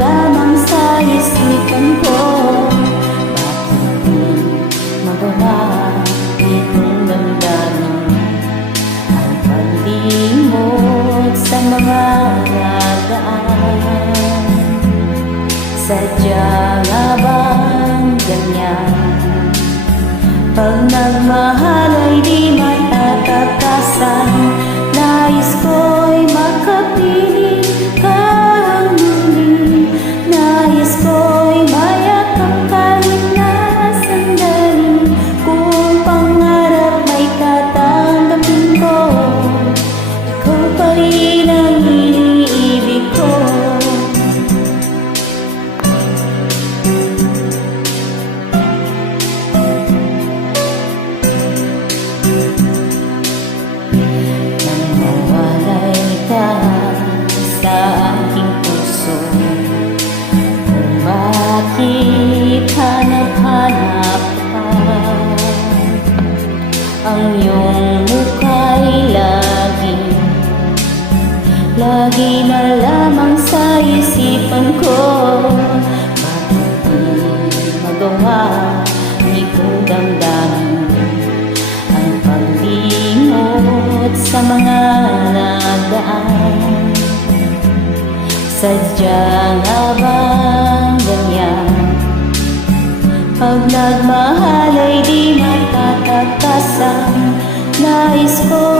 lamang sa isipan ko. Bakit di magawa itong damdamin ang paglimot sa mga nagaan? Sadya nga bang ganyan? Pag nagmahal ay di matatakasan. Nais ko'y makapiling kang muli. Nais ko'y mayakap kahit na sandali. Kung pangarap may tatanggapin ko, ikaw pa rin ang iniibig ko. Hanap-hanap ka, ang iyong mukha'y lagi na lamang sa isipan ko. Bakit di magawa itong damdamin ang paglimot sa mga nagaan? Sadya nga bang ganyan? Pag nagmahal ay di matatakasan. Nais ko